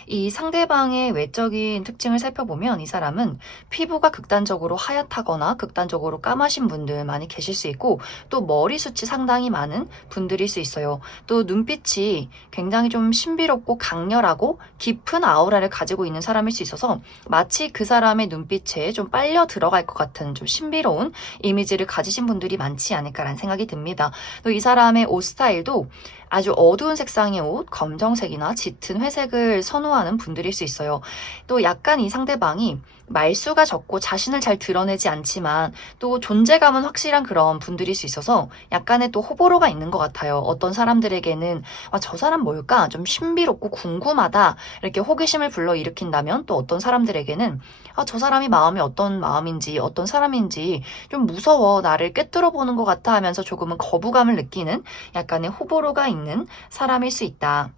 이 상대방의 외적인 특징을 살펴보면 이 사람은 피부가 극단적으로 하얗다거나 극단적으로 까마신 분들 많이 계실 수 있고 또 머리숱이 상당히 많은 분들일 수 있어요. 또 눈빛이 굉장히 좀 신비롭고 강렬하고 깊은 아우라를 가지고 있는 사람일 수 있어서 마치 그 사람의 눈빛에 좀 빨려 들어갈 것 같은 좀 신비로운 이미지를 가지신 분들이 많지 않을까라는 생각이 듭니다. 또 이 사람의 옷 스타일도 아주 어두운 색상의 옷, 검정색이나 짙은 회색을 선호하는 분들일 수 있어요. 또 약간 이 상대방이 말수가 적고 자신을 잘 드러내지 않지만 또 존재감은 확실한 그런 분들일 수 있어서 약간의 또 호불호가 있는 것 같아요. 어떤 사람들에게는 저 사람 뭘까? 좀 신비롭고 궁금하다. 이렇게 호기심을 불러일으킨다면 또 어떤 사람들에게는 저 사람이 마음이 어떤 마음인지 어떤 사람인지 좀 무서워, 나를 꿰뚫어 보는 것 같아 하면서 조금은 거부감을 느끼는 약간의 호불호가 있는 사람일 수 있다.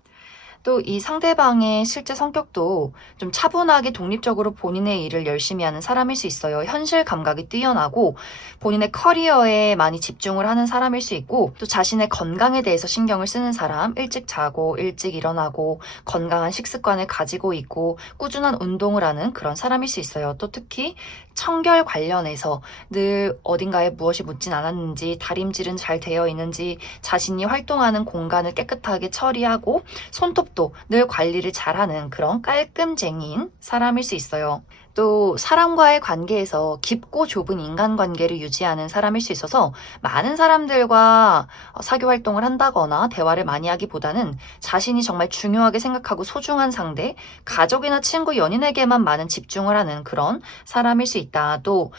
또 이 상대방의 실제 성격도 좀 차분하게 독립적으로 본인의 일을 열심히 하는 사람일 수 있어요. 현실 감각이 뛰어나고 본인의 커리어에 많이 집중을 하는 사람일 수 있고 또 자신의 건강에 대해서 신경을 쓰는 사람, 일찍 자고 일찍 일어나고 건강한 식습관을 가지고 있고 꾸준한 운동을 하는 그런 사람일 수 있어요. 또 특히 청결 관련해서 늘 어딘가에 무엇이 묻진 않았는지, 다림질은 잘 되어 있는지, 자신이 활동하는 공간을 깨끗하게 처리하고 손톱도 늘 관리를 잘하는 그런 깔끔쟁이인 사람일 수 있어요. 또 사람과의 관계에서 깊고 좁은 인간관계를 유지하는 사람일 수 있어서 많은 사람들과 사교 활동을 한다거나 대화를 많이 하기보다는 자신이 정말 중요하게 생각하고 소중한 상대, 가족이나 친구, 연인에게만 많은 집중을 하는 그런 사람일 수 있다. 또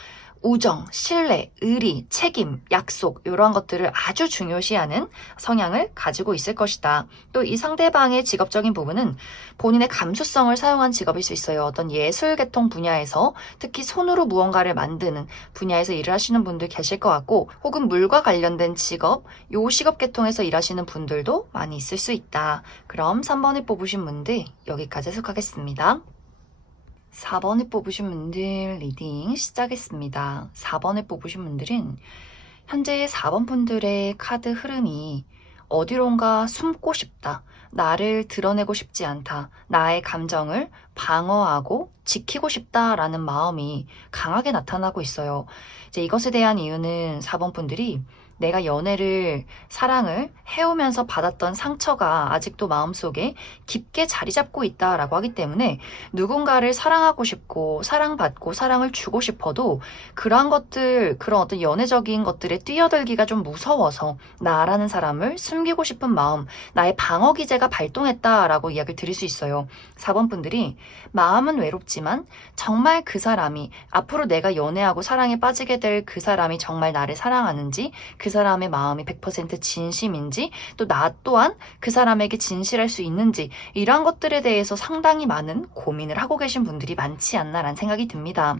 우정, 신뢰, 의리, 책임, 약속 이러한 것들을 아주 중요시하는 성향을 가지고 있을 것이다. 또 이 상대방의 직업적인 부분은 본인의 감수성을 사용한 직업일 수 있어요. 어떤 예술 계통 분야에서 특히 손으로 무언가를 만드는 분야에서 일을 하시는 분들 계실 것 같고 혹은 물과 관련된 직업, 요식업 계통에서 일하시는 분들도 많이 있을 수 있다. 그럼 3번을 뽑으신 분들 여기까지 해석하겠습니다. 4번을 뽑으신 분들 리딩 시작했습니다. 4번을 뽑으신 분들은 현재 4번 분들의 카드 흐름이 어디론가 숨고 싶다. 나를 드러내고 싶지 않다. 나의 감정을 방어하고 지키고 싶다라는 마음이 강하게 나타나고 있어요. 이제 이것에 대한 이유는 4번 분들이 내가 연애를, 사랑을 해오면서 받았던 상처가 아직도 마음속에 깊게 자리 잡고 있다라고 하기 때문에 누군가를 사랑하고 싶고 사랑받고 사랑을 주고 싶어도 그러한 것들, 그런 어떤 연애적인 것들에 뛰어들기가 좀 무서워서 나라는 사람을 숨기고 싶은 마음, 나의 방어 기제가 발동했다라고 이야기를 드릴 수 있어요. 4번 분들이 마음은 외롭지만 정말 그 사람이 앞으로 내가 연애하고 사랑에 빠지게 될 그 사람이 정말 나를 사랑하는지 그 사람의 마음이 100% 진심인지 또 나 또한 그 사람에게 진실할 수 있는지 이러한 것들에 대해서 상당히 많은 고민을 하고 계신 분들이 많지 않나라는 생각이 듭니다.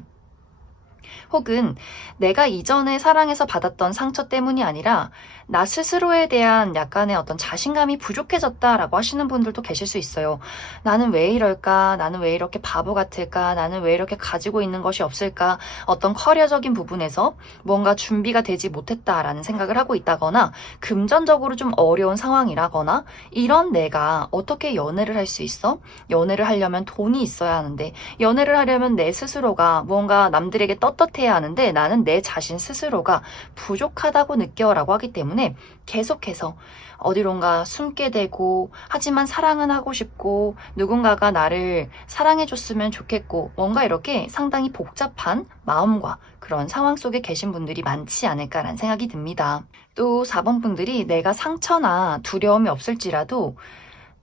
혹은 내가 이전에 사랑에서 받았던 상처 때문이 아니라 나 스스로에 대한 약간의 어떤 자신감이 부족해졌다라고 하시는 분들도 계실 수 있어요. 나는 왜 이럴까? 나는 왜 이렇게 바보 같을까? 나는 왜 이렇게 가지고 있는 것이 없을까? 어떤 커리어적인 부분에서 뭔가 준비가 되지 못했다라는 생각을 하고 있다거나 금전적으로 좀 어려운 상황이라거나 이런 내가 어떻게 연애를 할 수 있어? 연애를 하려면 돈이 있어야 하는데 연애를 하려면 내 스스로가 무언가 남들에게 떳떳해야 하는데 나는 내 자신 스스로가 부족하다고 느껴라고 하기 때문에 계속해서 어디론가 숨게 되고 하지만 사랑은 하고 싶고 누군가가 나를 사랑해줬으면 좋겠고 뭔가 이렇게 상당히 복잡한 마음과 그런 상황 속에 계신 분들이 많지 않을까라는 생각이 듭니다. 또 4번 분들이 내가 상처나 두려움이 없을지라도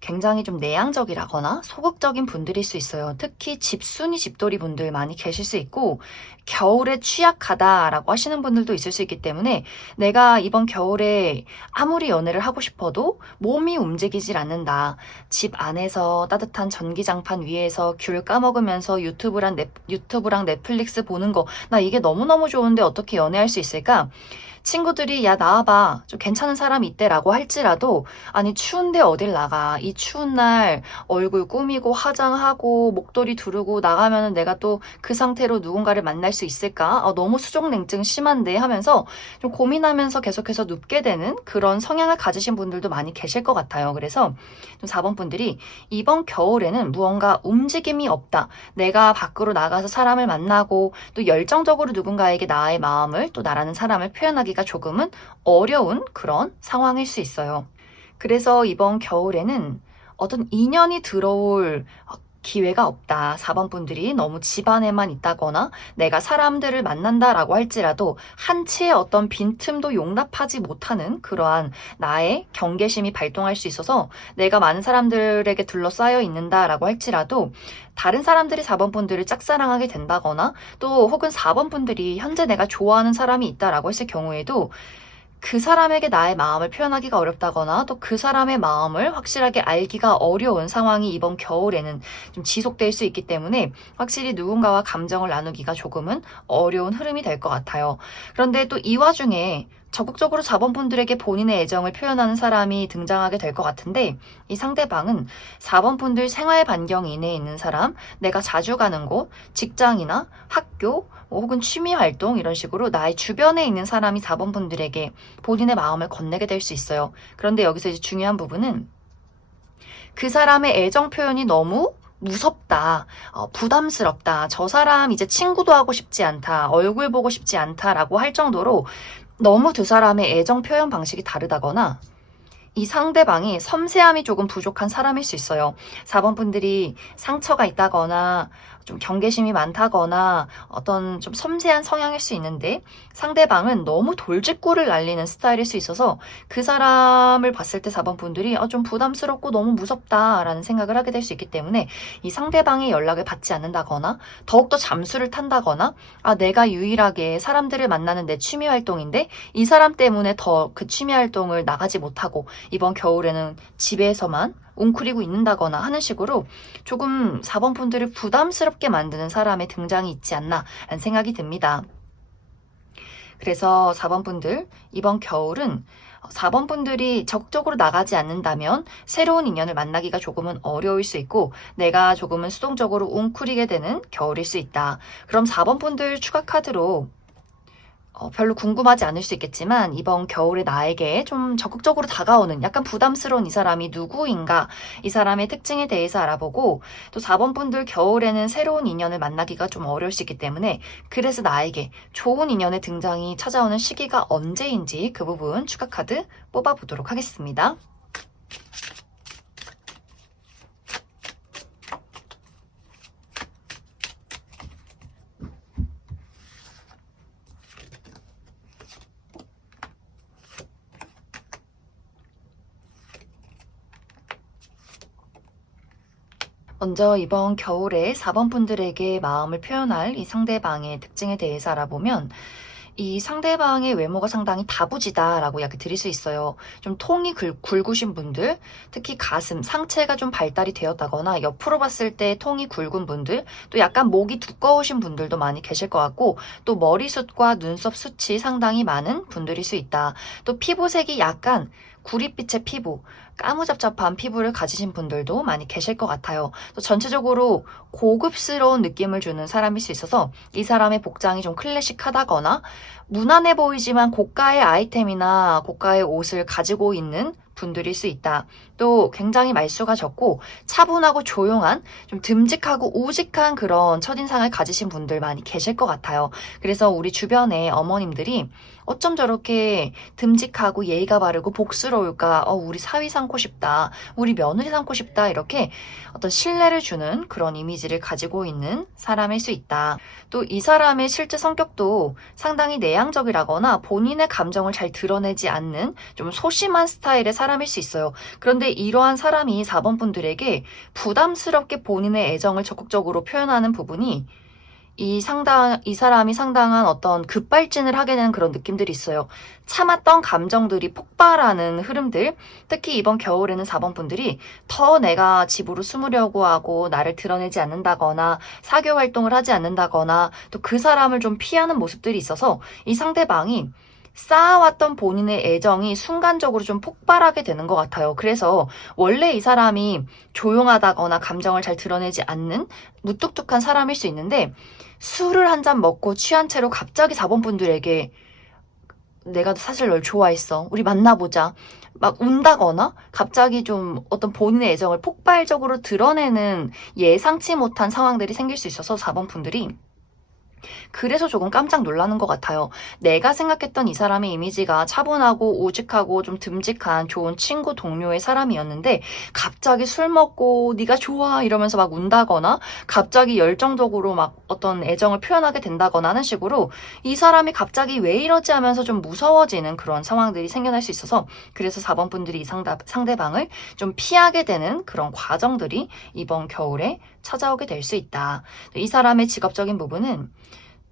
굉장히 좀 내향적이라거나 소극적인 분들일 수 있어요. 특히 집순이 집돌이 분들 많이 계실 수 있고 겨울에 취약하다라고 하시는 분들도 있을 수 있기 때문에 내가 이번 겨울에 아무리 연애를 하고 싶어도 몸이 움직이질 않는다. 집 안에서 따뜻한 전기장판 위에서 귤 까먹으면서 유튜브랑 넷플릭스 보는 거 나 이게 너무너무 좋은데 어떻게 연애할 수 있을까? 친구들이 야 나와봐 좀 괜찮은 사람이 있대라고 할지라도 아니 추운데 어딜 나가 이 추운 날 얼굴 꾸미고 화장하고 목도리 두르고 나가면은 내가 또 그 상태로 누군가를 만날 수 있을까? 너무 수족냉증 심한데 하면서 좀 고민하면서 계속해서 눕게 되는 그런 성향을 가지신 분들도 많이 계실 것 같아요. 그래서 좀 4번 분들이 이번 겨울에는 무언가 움직임이 없다. 내가 밖으로 나가서 사람을 만나고 또 열정적으로 누군가에게 나의 마음을 또 나라는 사람을 표현하기가 조금은 어려운 그런 상황일 수 있어요. 그래서 이번 겨울에는 어떤 인연이 들어올 기회가 없다. 4번 분들이 너무 집안에만 있다거나 내가 사람들을 만난다라고 할지라도 한치의 어떤 빈틈도 용납하지 못하는 그러한 나의 경계심이 발동할 수 있어서 내가 많은 사람들에게 둘러싸여 있는다라고 할지라도 다른 사람들이 4번 분들을 짝사랑하게 된다거나 또 혹은 4번 분들이 현재 내가 좋아하는 사람이 있다라고 했을 경우에도 그 사람에게 나의 마음을 표현하기가 어렵다거나 또 그 사람의 마음을 확실하게 알기가 어려운 상황이 이번 겨울에는 좀 지속될 수 있기 때문에 확실히 누군가와 감정을 나누기가 조금은 어려운 흐름이 될 것 같아요. 그런데 또 이 와중에 적극적으로 4번 분들에게 본인의 애정을 표현하는 사람이 등장하게 될 것 같은데, 이 상대방은 4번 분들 생활 반경 이내에 있는 사람, 내가 자주 가는 곳, 직장이나 학교, 혹은 취미 활동 이런 식으로 나의 주변에 있는 사람이 4번 분들에게 본인의 마음을 건네게 될 수 있어요. 그런데 여기서 이제 중요한 부분은 그 사람의 애정 표현이 너무 무섭다, 부담스럽다, 저 사람 이제 친구도 하고 싶지 않다, 얼굴 보고 싶지 않다라고 할 정도로 너무 두 사람의 애정 표현 방식이 다르다거나 이 상대방이 섬세함이 조금 부족한 사람일 수 있어요. 4번 분들이 상처가 있다거나 좀 경계심이 많다거나 어떤 좀 섬세한 성향일 수 있는데 상대방은 너무 돌직구를 날리는 스타일일 수 있어서 그 사람을 봤을 때 4번 분들이 좀 부담스럽고 너무 무섭다라는 생각을 하게 될 수 있기 때문에 이 상대방의 연락을 받지 않는다거나 더욱더 잠수를 탄다거나 내가 유일하게 사람들을 만나는 내 취미 활동인데 이 사람 때문에 더 그 취미 활동을 나가지 못하고 이번 겨울에는 집에서만 웅크리고 있는다거나 하는 식으로 조금 4번 분들을 부담스럽게 만드는 사람의 등장이 있지 않나 라는 생각이 듭니다. 그래서 4번 분들, 이번 겨울은 4번 분들이 적극적으로 나가지 않는다면 새로운 인연을 만나기가 조금은 어려울 수 있고 내가 조금은 수동적으로 웅크리게 되는 겨울일 수 있다. 그럼 4번 분들 추가 카드로 별로 궁금하지 않을 수 있겠지만 이번 겨울에 나에게 좀 적극적으로 다가오는 약간 부담스러운 이 사람이 누구인가, 이 사람의 특징에 대해서 알아보고 또 4번 분들 겨울에는 새로운 인연을 만나기가 좀 어려울 수 있기 때문에 그래서 나에게 좋은 인연의 등장이 찾아오는 시기가 언제인지 그 부분 추가 카드 뽑아보도록 하겠습니다. 먼저 이번 겨울에 4번 분들에게 마음을 표현할 이 상대방의 특징에 대해서 알아보면 이 상대방의 외모가 상당히 다부지다라고 이야기 드릴 수 있어요. 좀 통이 굵으신 분들, 특히 가슴, 상체가 좀 발달이 되었다거나 옆으로 봤을 때 통이 굵은 분들, 또 약간 목이 두꺼우신 분들도 많이 계실 것 같고 또 머리숱과 눈썹 숱이 상당히 많은 분들일 수 있다. 또 피부색이 약간 구릿빛의 피부, 까무잡잡한 피부를 가지신 분들도 많이 계실 것 같아요. 또 전체적으로 고급스러운 느낌을 주는 사람일 수 있어서 이 사람의 복장이 좀 클래식하다거나 무난해 보이지만 고가의 아이템이나 고가의 옷을 가지고 있는 분들일 수 있다. 또 굉장히 말수가 적고 차분하고 조용한 좀 듬직하고 우직한 그런 첫인상을 가지신 분들 많이 계실 것 같아요. 그래서 우리 주변에 어머님들이 어쩜 저렇게 듬직하고 예의가 바르고 복스러울까? 우리 사위 삼고 싶다. 우리 며느리 삼고 싶다. 이렇게 어떤 신뢰를 주는 그런 이미지를 가지고 있는 사람일 수 있다. 또 이 사람의 실제 성격도 상당히 내향적이라거나 본인의 감정을 잘 드러내지 않는 좀 소심한 스타일의 사람일 수 있어요. 그런데 이러한 사람이 4번 분들에게 부담스럽게 본인의 애정을 적극적으로 표현하는 부분이 이 사람이 상당한 어떤 급발진을 하게 되는 그런 느낌들이 있어요. 참았던 감정들이 폭발하는 흐름들, 특히 이번 겨울에는 4번 분들이 더 내가 집으로 숨으려고 하고 나를 드러내지 않는다거나 사교 활동을 하지 않는다거나 또 그 사람을 좀 피하는 모습들이 있어서 이 상대방이 쌓아왔던 본인의 애정이 순간적으로 좀 폭발하게 되는 것 같아요. 그래서 원래 이 사람이 조용하다거나 감정을 잘 드러내지 않는 무뚝뚝한 사람일 수 있는데 술을 한 잔 먹고 취한 채로 갑자기 4번 분들에게 내가 사실 널 좋아했어. 우리 만나보자. 막 운다거나 갑자기 좀 어떤 본인의 애정을 폭발적으로 드러내는 예상치 못한 상황들이 생길 수 있어서 4번 분들이 그래서 조금 깜짝 놀라는 것 같아요. 내가 생각했던 이 사람의 이미지가 차분하고 우직하고 좀 듬직한 좋은 친구 동료의 사람이었는데 갑자기 술 먹고 네가 좋아 이러면서 막 운다거나 갑자기 열정적으로 막 어떤 애정을 표현하게 된다거나 하는 식으로 이 사람이 갑자기 왜 이러지 하면서 좀 무서워지는 그런 상황들이 생겨날 수 있어서 그래서 4번 분들이 이 상대방을 좀 피하게 되는 그런 과정들이 이번 겨울에 찾아오게 될 수 있다. 이 사람의 직업적인 부분은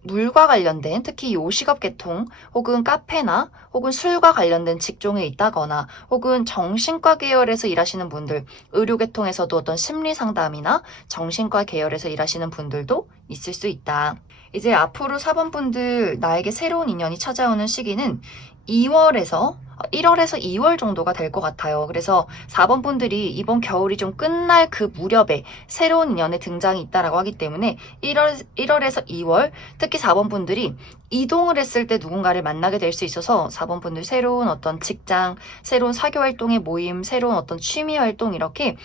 물과 관련된 특히 요식업 계통 혹은 카페나 혹은 술과 관련된 직종에 있다거나 혹은 정신과 계열에서 일하시는 분들, 의료 계통에서도 어떤 심리 상담이나 정신과 계열에서 일하시는 분들도 있을 수 있다. 이제 앞으로 4번 분들 나에게 새로운 인연이 찾아오는 시기는 2월에서 1월에서 2월 정도가 될 것 같아요. 그래서 4번 분들이 이번 겨울이 좀 끝날 그 무렵에 새로운 인연의 등장이 있다라고 하기 때문에 1월에서 2월, 특히 4번 분들이 이동을 했을 때 누군가를 만나게 될 수 있어서 4번 분들 새로운 어떤 직장, 새로운 사교 활동의 모임, 새로운 어떤 취미 활동 이렇게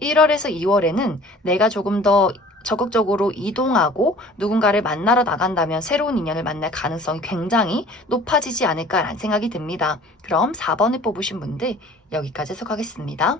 1월에서 2월에는 내가 조금 더 적극적으로 이동하고 누군가를 만나러 나간다면 새로운 인연을 만날 가능성이 굉장히 높아지지 않을까라는 생각이 듭니다. 그럼 4번을 뽑으신 분들 여기까지 해석하겠습니다.